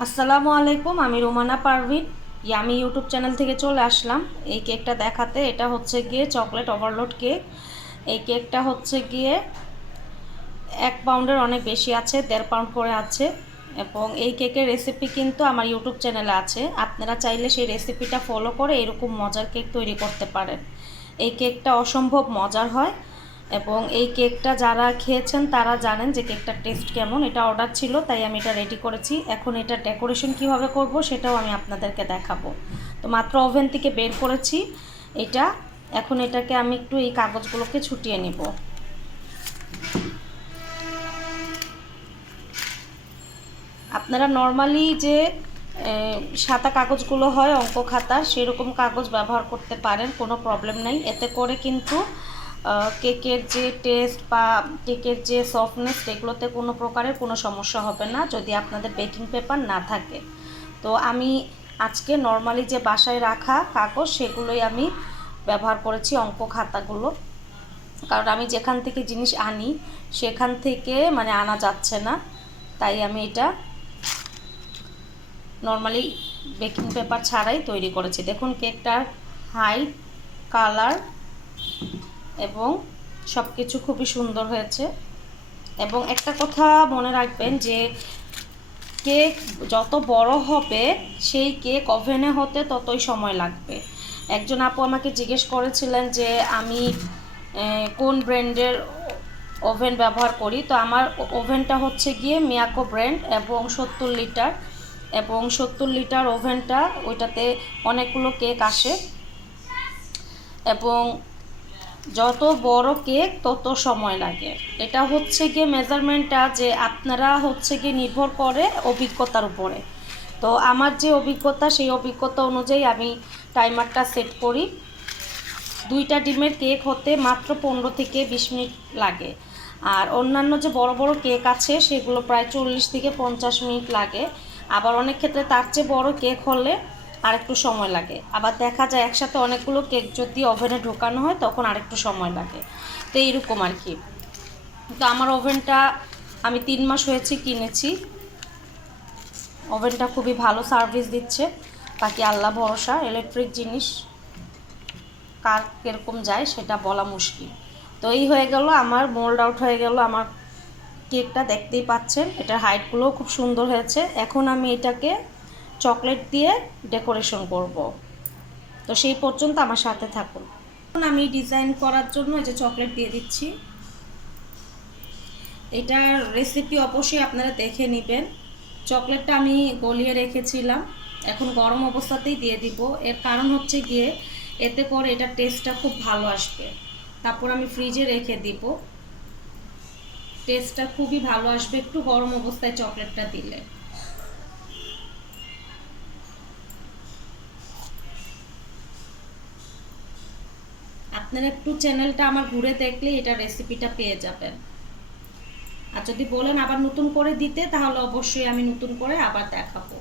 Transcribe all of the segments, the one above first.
আসসালামু আলাইকুম, আমি Romana Parvin. Yummy YouTube channel থেকে চলে আসলাম। এই কেকটা দেখাতে, এটা হচ্ছে গিয়ে চকলেট ওভারলোড কেক। এই কেকটা হচ্ছে গিয়ে এক পাউন্ডের অনেক বেশি আছে, দেড় পাউন্ড করে আছে। এবং এই কেকের রেসিপি কিন্তু আমার ইউটিউব চ্যানেলে আছে। আপনারা চাইলে সেই রেসিপিটা ফলো করে এরকম মজার কেক তৈরি করতে পারেন। এই কেকটা অসম্ভব মজার হয়। এবং এই কেকটা যারা খেয়েছেন তারা জানেন যে কেকটার টেস্ট কেমন। এটা অর্ডার ছিল, তাই আমি এটা রেডি করেছি। এখন এটা ডেকোরেশন কীভাবে করব সেটাও আমি আপনাদেরকে দেখাবো। তো মাত্র ওভেন থেকে বের করেছি এটা। এখন এটাকে আমি একটু এই কাগজগুলোকে ছুটিয়ে নেব। আপনারা নর্মালি যে সাদা কাগজগুলো হয় অঙ্ক খাতা সেরকম কাগজ ব্যবহার করতে পারেন, কোনো প্রবলেম নাই। এতে করে কিন্তু কেকের যে টেস্ট বা কেকের যে সফটনেস এগুলোতে কোনো প্রকারের কোনো সমস্যা হবে না যদি আপনাদের বেকিং পেপার না থাকে। তো আমি আজকে নর্মালি যে বাসায় রাখা কাগজ, সেগুলোই আমি ব্যবহার করেছি অঙ্ক খাতাগুলো। কারণ আমি যেখান থেকে জিনিস আনি, সেখান থেকে মানে আনা যাচ্ছে না। তাই আমি এটা নর্মালি বেকিং পেপার ছাড়াই তৈরি করেছি। দেখুন, কেকটার হাইট কালার এবং সব কিছু খুবই সুন্দর হয়েছে। এবং একটা কথা মনে রাখবেন যে কেক যত বড় হবে, সেই কেক ওভেনে হতে ততই সময় লাগবে। একজন আপু আমাকে জিজ্ঞেস করেছিলেন যে, আমি কোন ব্র্যান্ডের ওভেন ব্যবহার করি? তো আমার ওভেনটা হচ্ছে গিয়ে মিয়াকো ব্র্যান্ড এবং সত্তর লিটার। এবং সত্তর লিটার ওভেনটা, ওইটাতে অনেকগুলো কেক আসে। এবং যত বড় কেক, তত সময় লাগে। এটা হচ্ছে গিয়ে মেজারমেন্টটা যে আপনারা হচ্ছে গিয়ে নির্ভর করে অভিজ্ঞতার উপরে। তো আমার যে অভিজ্ঞতা, সেই অভিজ্ঞতা অনুযায়ী আমি টাইমারটা সেট করি। দুইটা ডিমের কেক হতে মাত্র পনেরো থেকে বিশ মিনিট লাগে। আর অন্যান্য যে বড় বড় কেক আছে, সেগুলো প্রায় চল্লিশ থেকে পঞ্চাশ মিনিট লাগে। আবার অনেক ক্ষেত্রে তার চেয়ে বড় কেক হলে আর একটু সময় লাগে। আবার দেখা যায় একসাথে অনেকগুলো কেক যদি ওভেনে ঢোকানো হয়, তখন আরেকটু সময় লাগে। তো এইরকম আর কি। তো আমার ওভেনটা আমি তিন মাস হয়েছে কিনেছি। ওভেনটা খুবই ভালো সার্ভিস দিচ্ছে। বাকি আল্লাহ ভরসা ইলেকট্রিক জিনিস কার কীরকম যায় সেটা বলা মুশকিল। তো এই হয়ে গেল, আমার মোল্ড আউট হয়ে গেল, আমার কেকটা দেখতেই পাচ্ছেন। এটার হাইটগুলোও খুব সুন্দর হয়েছে। এখন আমি এটাকে চকলেট দিয়ে ডেকোরেশন করব। তো সেই পর্যন্ত আমার সাথে থাকুন। এখন আমি ডিজাইন করার জন্য যে চকলেট দিয়ে দিচ্ছি। এটার রেসিপি অবশ্যই আপনারা দেখে নেবেন। চকলেটটা আমি গলিয়ে রেখেছিলাম। এখন গরম অবস্থাতেই দিয়ে দিব। এর কারণ হচ্ছে গিয়ে এতে করে এটার টেস্টটা খুব ভালো আসবে। তারপর আমি ফ্রিজে রেখে দিব। টেস্টটা খুবই ভালো আসবে একটু গরম অবস্থায় চকলেটটা দিলে। আপনারা একটু চ্যানেলটা আমার ঘুরে দেখলে এটা রেসিপিটা পেয়ে যাবেন। আর যদি বলেন আবার নতুন করে দিতে, তাহলে অবশ্যই আমি নতুন করে আবার দেখাবো।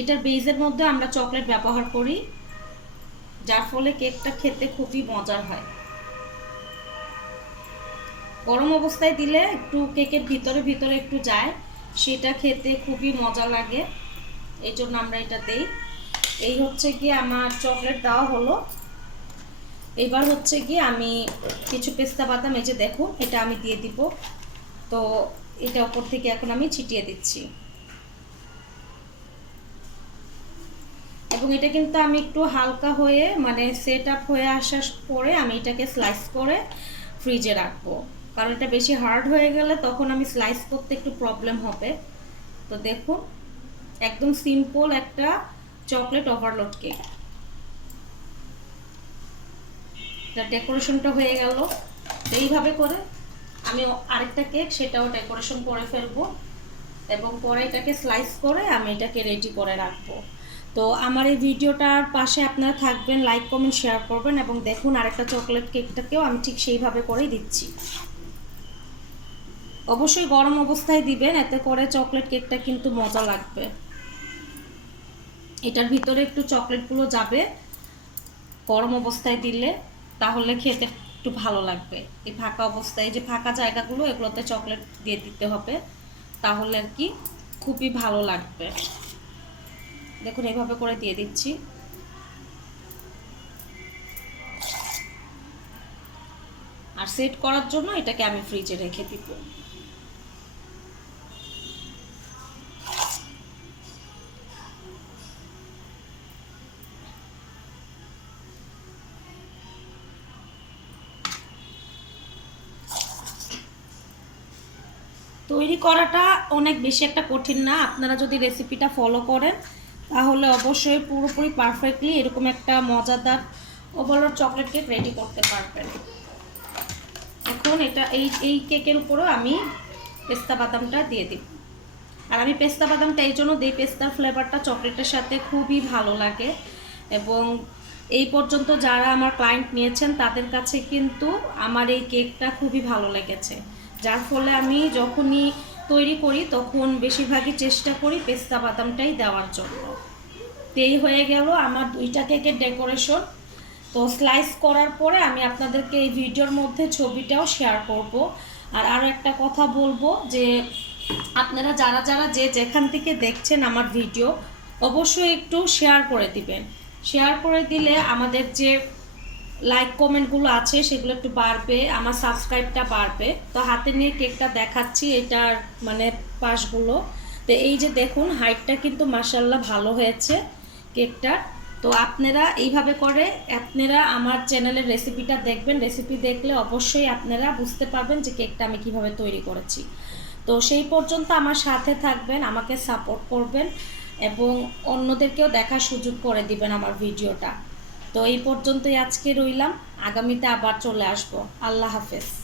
এটার বেজের মধ্যে আমরা চকলেট ব্যবহার করি, যার ফলে কেকটা খেতে খুবই মজার হয়। গরম অবস্থায় দিলে একটু কেকের ভিতরে ভিতরে একটু যায়। সেটা খেতে খুবই মজা লাগে। এই জন্য আমরা এটা দেই। এই হচ্ছে গিয়ে আমার চকলেট দেওয়া হলো। এবার হচ্ছে গিয়ে আমি কিছু পেস্তা বাদাম, এই যে দেখুন, এটা আমি দিয়ে দিব। তো এটা ওপর থেকে এখন আমি ছিটিয়ে দিচ্ছি। এবং এটা কিন্তু আমি একটু হালকা হয়ে মানে সেট আপ হয়ে আসার পরে আমি এটাকে স্লাইস করে ফ্রিজে রাখব। কারণ এটা বেশি হার্ড হয়ে গেলে তখন আমি স্লাইস করতে একটু প্রবলেম হবে। তো দেখুন, একদম সিম্পল একটা চকলেট ওভারলোড কেক এটা ডেকোরেশনটা হয়ে গেল। এইভাবে করে আমি আরেকটা কেক সেটাও ডেকোরেশন করে ফেলব এবং পরে এটাকে স্লাইস করে আমি এটাকে রেডি করে রাখব। তো আমার এই ভিডিওটার পাশে আপনারা থাকবেন লাইক কমেন্ট শেয়ার করবেন এবং দেখুন আরেকটা চকলেট কেকটাকেও আমি ঠিক সেইভাবে করেই দিচ্ছি। অবশ্যই গরম অবস্থায় দিবেন, এতে করে চকলেট কেকটা কিন্তু মজা লাগবে। এটার ভিতরে একটু চকলেটগুলো যাবে। গরম অবস্থায় দিলে তাহলে খেতে একটু ভালো লাগবে। এই ফাঁকা অবস্থায় যে ফাঁকা জায়গাগুলো, এগুলোতে চকলেট দিয়ে দিতে হবে। তাহলে আর কি খুবই ভালো লাগবে। দেখুন এইভাবে করে দিয়ে দিচ্ছি। আর সেট করার জন্য এটাকে আমি ফ্রিজে রেখে দিব। তৈরি করাটা অনেক বেশি একটা কঠিন না। আপনারা যদি রেসিপিটা ফলো করেন, তাহলে অবশ্যই পুরোপুরি পারফেক্টলি এরকম একটা মজাদার ওভারলোড চকলেট কেক রেডি করতে পারবেন। এখন এটা এই এই কেকের উপরেও আমি পেস্তা বাদামটা দিয়ে দিব আর আমি পেস্তা বাদামটা এই জন্য দিই, পেস্তার ফ্লেভারটা চকলেটের সাথে খুবই ভালো লাগে। এবং এই পর্যন্ত যারা আমার ক্লায়েন্ট নিয়েছেন, তাদের কাছে কিন্তু আমার এই কেকটা খুবই ভালো লেগেছে। যার ফলে আমি যখনই তৈরি করি, তখন বেশিরভাগই চেষ্টা করি পেস্তা বাদামটাই দেওয়ার জন্য। তো এই হয়ে গেল আমার দুইটা কেকের ডেকোরেশন। তো স্লাইস করার পরে আমি আপনাদেরকে এই ভিডিওর মধ্যে ছবিটাও শেয়ার করব। আর আরও একটা কথা বলব যে, আপনারা যারা যারা যে যেখান থেকে দেখছেন আমার ভিডিও, অবশ্যই একটু শেয়ার করে দিবেন। শেয়ার করে দিলে আমাদের যে লাইক কমেন্টগুলো আছে, সেগুলো একটু বাড়বে, আমার সাবস্ক্রাইবটা বাড়বে। তো হাতে নিয়ে কেকটা দেখাচ্ছি, এটার মানে পাশগুলো। তো এই যে দেখুন হাইটটা কিন্তু মাসাল্লাহ ভালো হয়েছে কেকটার তো আপনারা এইভাবে করে, আপনারা আমার চ্যানেলের রেসিপিটা দেখবেন। রেসিপি দেখলে অবশ্যই আপনারা বুঝতে পারবেন যে কেকটা আমি কীভাবে তৈরি করেছি। তো সেই পর্যন্ত আমার সাথে থাকবেন, আমাকে সাপোর্ট করবেন এবং অন্যদেরকেও দেখার সুযোগ করে দিবেন আমার ভিডিওটা তো এই পর্যন্তই আজকে রইলাম। আগামীতে আবার চলে আসব। আল্লাহ হাফেজ।